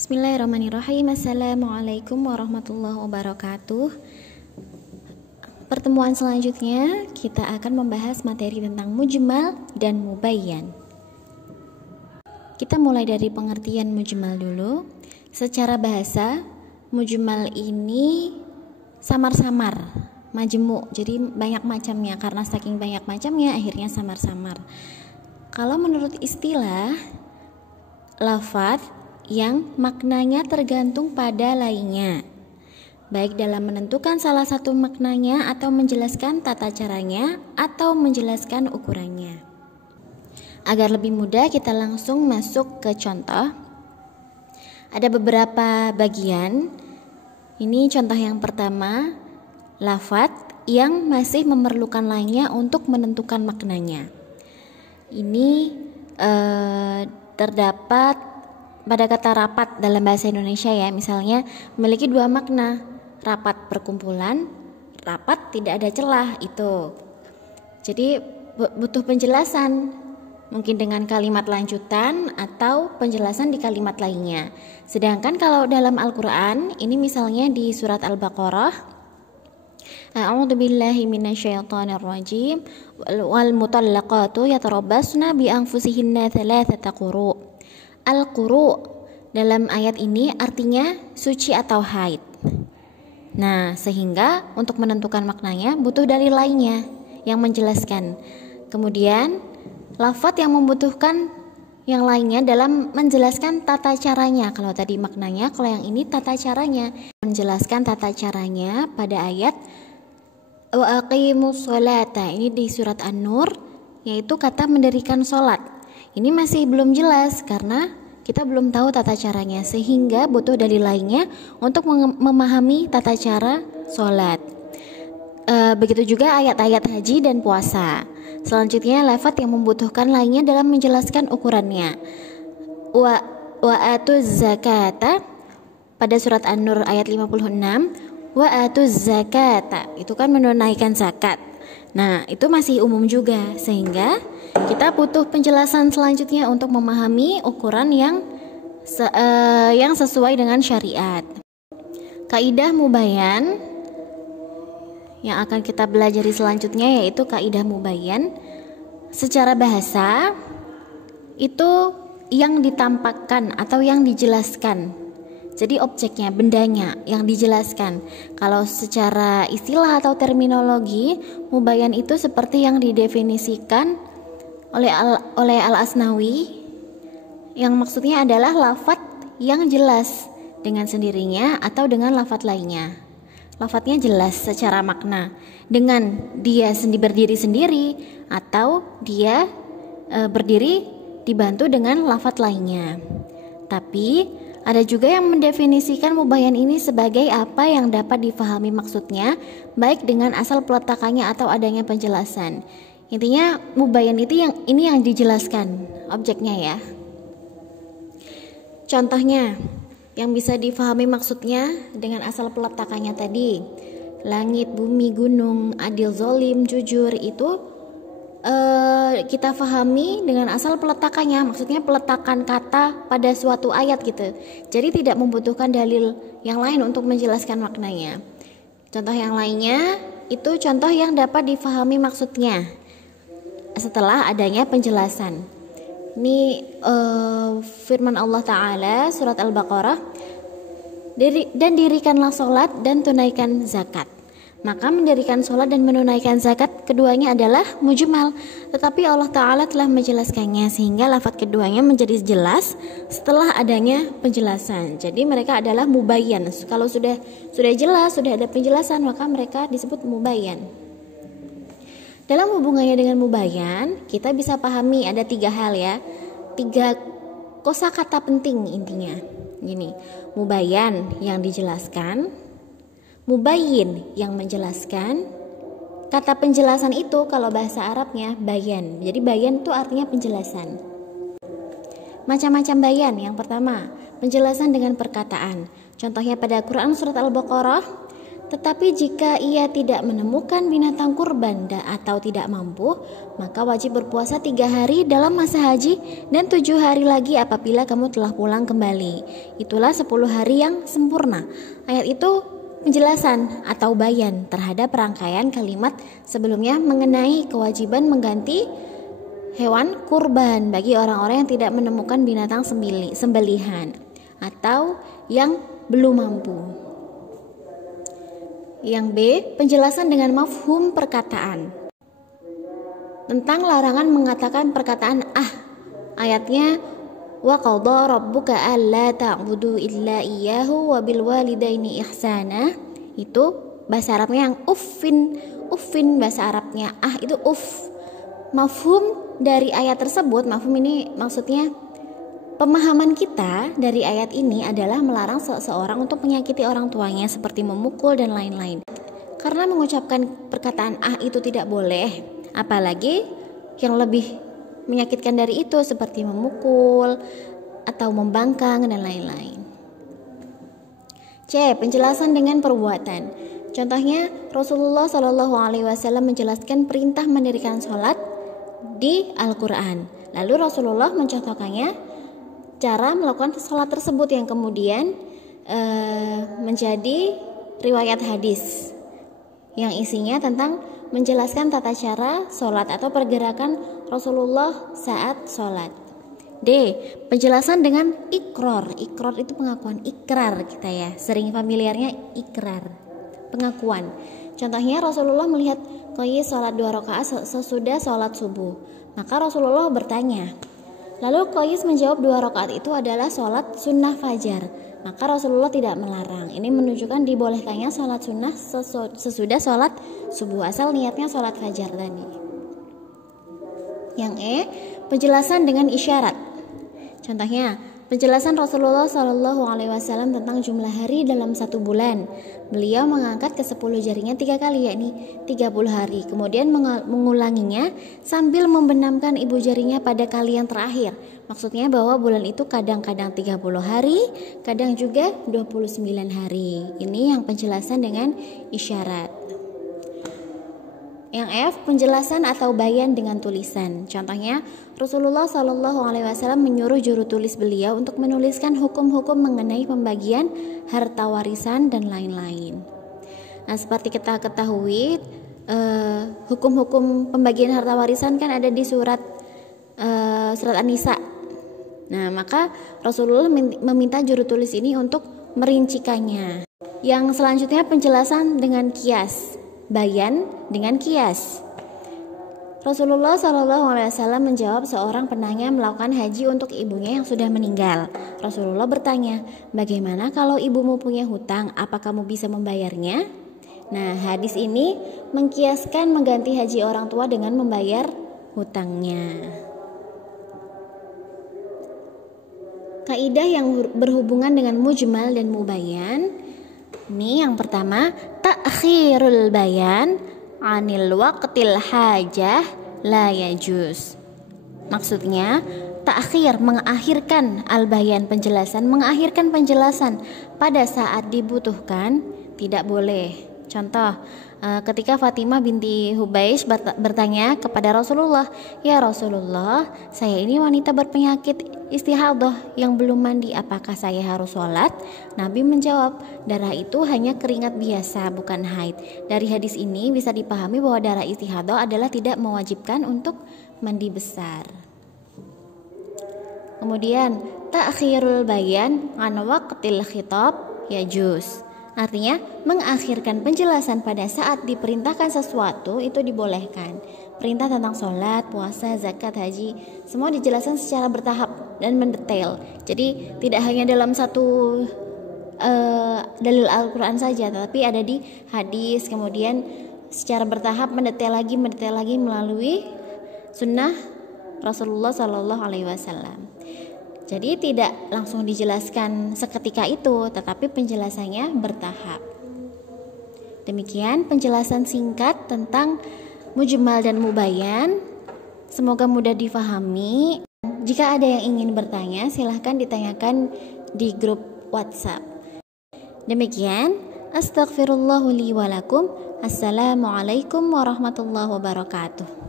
Bismillahirrahmanirrahim. Assalamualaikum warahmatullahi wabarakatuh. Pertemuan selanjutnya kita akan membahas materi tentang mujmal dan mubayyan. Kita mulai dari pengertian mujmal dulu. Secara bahasa, mujmal ini samar-samar, majemuk. Jadi banyak macamnya, karena saking banyak macamnya akhirnya samar-samar. Kalau menurut istilah, lafadz yang maknanya tergantung pada lainnya, baik dalam menentukan salah satu maknanya atau menjelaskan tata caranya atau menjelaskan ukurannya. Agar lebih mudah, kita langsung masuk ke contoh. Ada beberapa bagian. Ini contoh yang pertama, lafadz yang masih memerlukan lainnya untuk menentukan maknanya. Ini terdapat pada kata rapat dalam bahasa Indonesia ya, misalnya memiliki dua makna, rapat perkumpulan, rapat tidak ada celah itu. Jadi butuh penjelasan, mungkin dengan kalimat lanjutan atau penjelasan di kalimat lainnya. Sedangkan kalau dalam Al-Quran, ini misalnya di surat Al-Baqarah, A'udzu billahi minasyaitonir rajim wal mutallaqatu yatarabbasna bi anfusihinna thalathata quru'. Al-quru' dalam ayat ini artinya suci atau haid. Nah, sehingga untuk menentukan maknanya butuh dalil lainnya yang menjelaskan. Kemudian lafadz yang membutuhkan yang lainnya dalam menjelaskan tata caranya. Kalau tadi maknanya, kalau yang ini tata caranya. Menjelaskan tata caranya pada ayat wa aqimus sholata, ini di surat An-Nur, yaitu kata mendirikan sholat. Ini masih belum jelas karena kita belum tahu tata caranya, sehingga butuh dalil lainnya untuk memahami tata cara sholat. Begitu juga ayat-ayat haji dan puasa. Selanjutnya lafadz yang membutuhkan lainnya dalam menjelaskan ukurannya. Wa atuz zakata pada surat An-Nur ayat 56, wa atuz zakata itu kan menunaikan zakat. Nah, itu masih umum juga, sehingga kita butuh penjelasan selanjutnya untuk memahami ukuran yang sesuai dengan syariat. Kaidah mubayyan yang akan kita pelajari selanjutnya yaitu kaidah mubayyan. Secara bahasa itu yang ditampakkan atau yang dijelaskan. Jadi objeknya, bendanya yang dijelaskan. Kalau secara istilah atau terminologi, mubayyan itu seperti yang didefinisikan oleh Al-Asnawi, yang maksudnya adalah lafadz yang jelas dengan sendirinya atau dengan lafadz lainnya. Lafadznya jelas secara makna, dengan dia berdiri sendiri atau dia berdiri dibantu dengan lafadz lainnya. Tapi ada juga yang mendefinisikan mubayyan ini sebagai apa yang dapat difahami maksudnya, baik dengan asal peletakannya atau adanya penjelasan. Intinya mubayyan itu yang dijelaskan objeknya ya. Contohnya yang bisa difahami maksudnya dengan asal peletakannya tadi, langit, bumi, gunung, adil, zolim, jujur, itu kita fahami dengan asal peletakannya, maksudnya peletakan kata pada suatu ayat gitu. Jadi tidak membutuhkan dalil yang lain untuk menjelaskan maknanya. Contoh yang lainnya itu contoh yang dapat difahami maksudnya setelah adanya penjelasan. Ini firman Allah Ta'ala surat Al-Baqarah, dan dirikanlah sholat dan tunaikan zakat. Maka mendirikan sholat dan menunaikan zakat keduanya adalah mujmal, tetapi Allah Ta'ala telah menjelaskannya sehingga lafadz keduanya menjadi jelas setelah adanya penjelasan. Jadi mereka adalah mubayyan. Kalau sudah jelas, sudah ada penjelasan, maka mereka disebut mubayyan. Dalam hubungannya dengan mubayyan, kita bisa pahami ada 3 hal ya, 3 kosakata penting intinya. Gini, mubayyan yang dijelaskan, mubayyin yang menjelaskan. Kata penjelasan itu kalau bahasa Arabnya bayan. Jadi bayan itu artinya penjelasan. Macam-macam bayan. Yang pertama, penjelasan dengan perkataan. Contohnya pada Quran surat Al-Baqarah, Tetapi jika ia tidak menemukan binatang kurban atau tidak mampu, maka wajib berpuasa 3 hari dalam masa haji dan 7 hari lagi apabila kamu telah pulang kembali. Itulah 10 hari yang sempurna. Ayat itu penjelasan atau bayan terhadap rangkaian kalimat sebelumnya mengenai kewajiban mengganti hewan kurban bagi orang-orang yang tidak menemukan binatang sembelihan atau yang belum mampu. Yang B, penjelasan dengan mafhum perkataan. Tentang larangan mengatakan perkataan Ayatnya wa qadha rabbuka alla ta'budu illa iyyahu wa bil walidaini ihsana. Itu bahasa Arabnya yang uffin bahasa Arabnya itu uff. Mafhum dari ayat tersebut, mafhum ini maksudnya pemahaman kita dari ayat ini adalah melarang seseorang untuk menyakiti orang tuanya seperti memukul dan lain-lain. Karena mengucapkan perkataan itu tidak boleh, apalagi yang lebih menyakitkan dari itu seperti memukul atau membangkang dan lain-lain. C. Penjelasan dengan perbuatan. Contohnya Rasulullah Shallallahu Alaihi Wasallam menjelaskan perintah mendirikan sholat di Al-Quran. Lalu Rasulullah mencontohkannya cara melakukan sholat tersebut yang kemudian menjadi riwayat hadis yang isinya tentang menjelaskan tata cara sholat atau pergerakan Rasulullah saat sholat. D. Penjelasan dengan ikrar. Ikrar itu pengakuan, ikrar kita ya, sering familiarnya ikrar, pengakuan. Contohnya Rasulullah melihat Qais sholat 2 rakaat sesudah sholat subuh. Maka Rasulullah bertanya, lalu Qais menjawab 2 rakaat itu adalah sholat sunnah fajar. Maka Rasulullah tidak melarang. Ini menunjukkan dibolehkannya sholat sunnah sesudah sholat subuh, asal niatnya sholat fajar tadi. Yang E, penjelasan dengan isyarat. Contohnya, penjelasan Rasulullah Shallallahu Alaihi Wasallam tentang jumlah hari dalam 1 bulan. Beliau mengangkat ke 10 jarinya 3 kali, yakni 30 hari. Kemudian mengulanginya sambil membenamkan ibu jarinya pada kali yang terakhir. Maksudnya bahwa bulan itu kadang-kadang 30 hari, kadang juga 29 hari. Ini yang penjelasan dengan isyarat. Yang F, penjelasan atau bayan dengan tulisan. Contohnya, Rasulullah Shallallahu Alaihi Wasallam menyuruh juru tulis beliau untuk menuliskan hukum-hukum mengenai pembagian harta warisan dan lain-lain. Nah, seperti kita ketahui, hukum-hukum pembagian harta warisan kan ada di surat An-Nisa. Nah, maka Rasulullah meminta juru tulis ini untuk merincikannya. Yang selanjutnya penjelasan dengan kias. Bayan dengan kias. Rasulullah SAW menjawab seorang penanya melakukan haji untuk ibunya yang sudah meninggal. Rasulullah bertanya, bagaimana kalau ibumu punya hutang, apa kamu bisa membayarnya? Nah, hadis ini mengkiaskan mengganti haji orang tua dengan membayar hutangnya. Kaidah yang berhubungan dengan mujmal dan mubayyan. Ini yang pertama, ta'khirul bayan anil waqtil hajah la yajuz. Maksudnya, ta'khir mengakhirkan al-bayan mengakhirkan penjelasan pada saat dibutuhkan tidak boleh. Contoh, ketika Fatimah binti Hubeish bertanya kepada Rasulullah, "Ya Rasulullah, saya ini wanita berpenyakit istihadah yang belum mandi, apakah saya harus sholat?" Nabi menjawab, darah itu hanya keringat biasa, bukan haid. Dari hadis ini bisa dipahami bahwa darah istihadah adalah tidak mewajibkan untuk mandi besar. Kemudian, ta'khirul bayan an waqtil khitab yajuz. Artinya, mengakhirkan penjelasan pada saat diperintahkan sesuatu itu dibolehkan. Perintah tentang sholat, puasa, zakat, haji, semua dijelaskan secara bertahap dan mendetail. Jadi tidak hanya dalam satu dalil Al-Quran saja, tetapi ada di hadis, kemudian secara bertahap mendetail lagi melalui sunnah Rasulullah Shallallahu Alaihi Wasallam. Jadi tidak langsung dijelaskan seketika itu, tetapi penjelasannya bertahap. Demikian penjelasan singkat tentang mujmal dan mubayyan. Semoga mudah difahami. Jika ada yang ingin bertanya, silahkan ditanyakan di grup WhatsApp. Demikian, Astaghfirullahu li wa lakum. Assalamualaikum warahmatullahi wabarakatuh.